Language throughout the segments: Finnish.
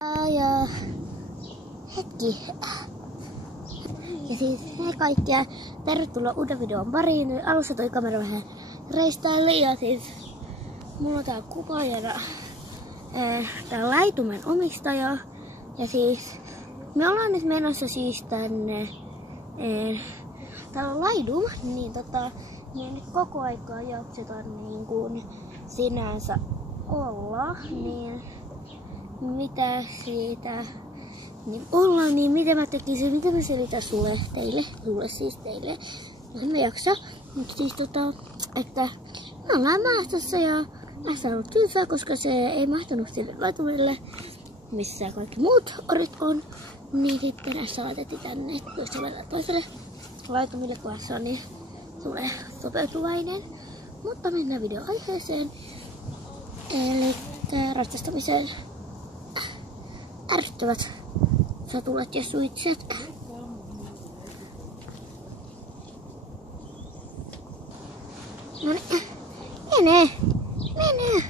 Ja hetki. Ja siis hei kaikkia, tervetuloa uuden videon pariin. Alussa toi kamera vähän reistaili ja siis mulla on tää kuvaajana tää laitumen omistaja. Ja siis me ollaan nyt menossa siis tänne täällä on laidum, niin me nyt koko aikaa jaksetaan niin kuin sinänsä olla, niin mitä siitä niin ollaan, niin mitä mä tekisin, mitä mä selitän teille, no en mä jaksa, mutta siis että me ollaan maastossa ja tässä on ollut tylsää, koska se ei mahtunut sille laitumelle, missä kaikki muut orit on, niin sitten tässä laitettiin tänne toiselle laitumille, kun tässä on niin tulee sopeutuvainen, mutta mennään videon aiheeseen, eli ratsastamiseen. Ärsyttävät satulat ja suitset. No niin, mene,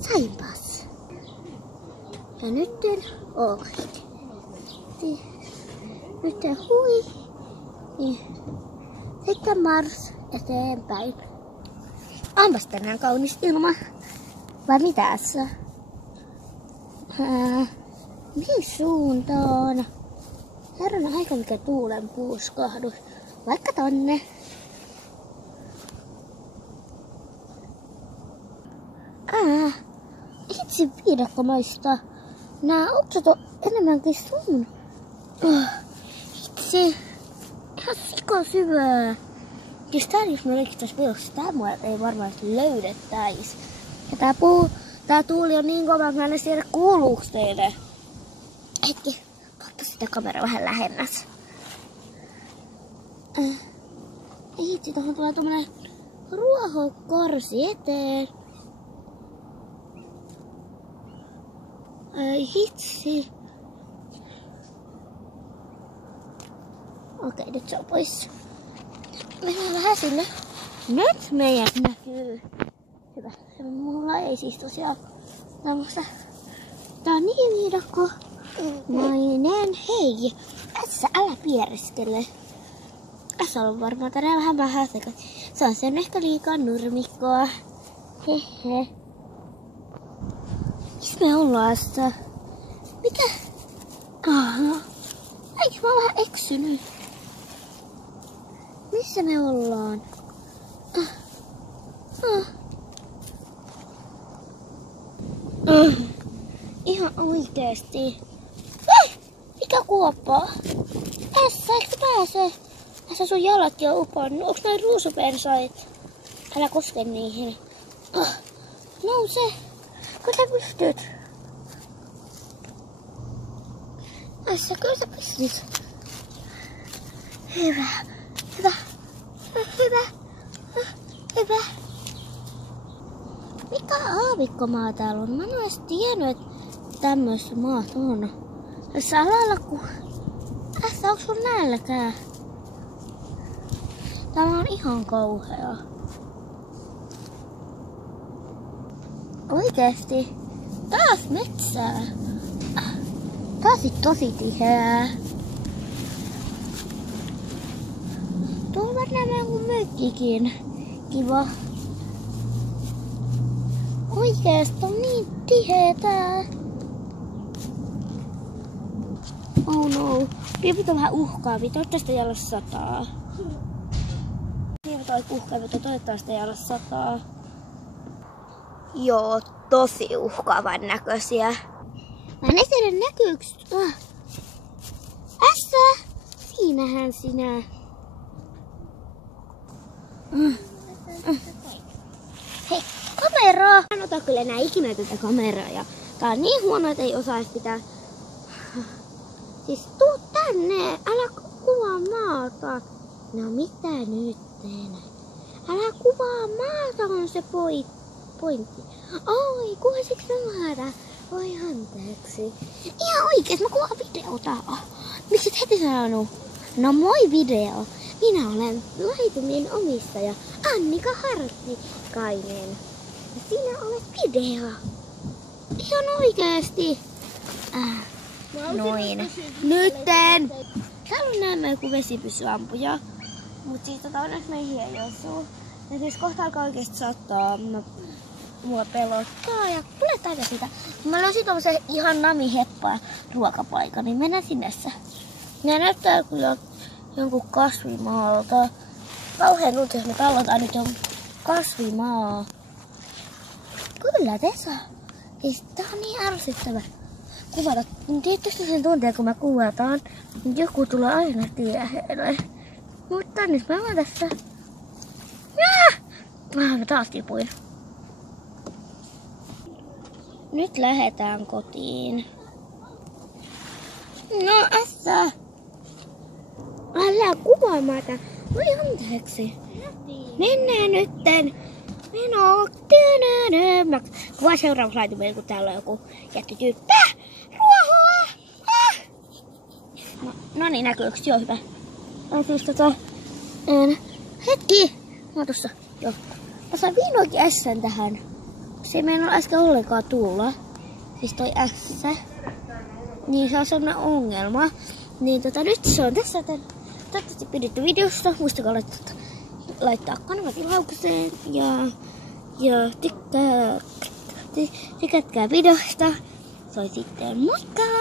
sainpas. Ja nytten oikein. Nytten hui. Niin. Sitten mars eteenpäin. Onpas tänään kaunis ilma. Vai mitäs? Mihin suuntaan? Herran aika mikä tuulen puuskahdus. Vaikka tonne. Itse viidakkomaista. Nää oksat on enemmänkin sun. Itse. Ihan sikasyvää. Jos me leikittäis piilossa, tää mua ei varmaan löydettäis. Ja tää tuuli on niin kova, että mä en tiedä kuuluuks teille. Hetki, katta sitä kameraa vähän lähemmäs. Hitsi, tohon tulee tommonen ruohokorsi eteen. Ai hitsi. Okei, nyt se on pois. Mennään vähän sinne. Nyt meidät näkyy. Hyvä. Mulla ei siis tosiaan tämmöstä. Tää on niin viidakko. Mainen, hei. Tässä älä piereskele. Tässä on varmaan tänään vähän sekaisin. Se on sen ehkä liikaa nurmikkoa. Hehe. Missä me ollaan sitä? Mitä? Eikö mä oon vähän eksynyt? Missä me ollaan? Ihan oikeesti. Mikä kuoppa? Essa, eikö pääse? Tässä sun jalatkin on uponnut. Onks noin ruusupersait? Älä koske niihin. Nouse. Kun sä pystyt? Essa, kyllä sä pystyt. Hyvä. Mikä aavikkomaa täällä on? Mä en ois tiennyt, että tämmöistä maat on. Tässä alalla ku... Tässä onks sun nälkää? Täällä on ihan kauhea. Oikeesti? Taas metsää. Taas tosi tiheää. Tuolla on varmaan joku mökkikin. Kiva. Oikeesti on niin tiheetä. Oh no. Piiput on vähän uhkaavia. Toivottavasti ei ala sataa. Piiput on uhkaavia, mutta toivottavasti ei ala sataa. Joo, tosi uhkaavan näköisiä. Mä en tiedä näkyyks. Ässä! Siinähän sinä. Hei, kamera! Mä en ota kyllä enää ikinä tätä kameraa ja tää on niin huono, että ei osais pitää. Siis tuu tänne, älä kuvaa maata. No mitä nyt teen? Älä kuvaa maata on se pointti. Oi, kuvasitko maata? Oi anteeksi. Ihan oikeesti, mä kuvaan videota. Miksi et heti sanonut? No moi video. Minä olen laitumien omistaja Annika Hartikainen. Ja sinä olet video. Ihan oikeesti. Noin. Nytten! Täällä näemme joku vesipysyampuja. Mut siitä onneksi meihin ei osu. Ja siis kohta alkaa oikeesti saattaa mua pelottaa ja kuljetaan siitä. Mä löysin tommosen ihan nami-heppaa ruokapaikan, niin mennään sinne. Nää näyttää kyllä jonkun kasvimaalta. Kauhean tuntuu, jos me kallotaan nyt on kasvimaa. Kyllä Tesa. Siis tää on niin ärsyttävä kuvata. Tietysti sen tuntee, kun mä kuvataan, niin joku tulee aina tiehelle. Mutta nyt mä oon tässä. Mä taas tipuin. Nyt lähdetään kotiin. No ässä! Älä kuvaamata. Voi anteeksi. Mennään nytten. Meno. Mä kuvaan seuraavaksi laitumeen, kun täällä on joku jättityyppä. Ruohoa! No niin, näkyykö? Joo, hyvä. Siis hetki. Mä oon tossa. Joo. Mä sain vihdoinkin ässän tähän. Se ei meinaa äsken ollenkaan tulla. Siis toi ässä. Niin se on sellainen ongelma. Niin nyt se on tässä. Toivottavasti piditte videosta. Muistakaa laittaa kanava tilaukseen. Ja tykätkää videosta. Se on sitten moikka!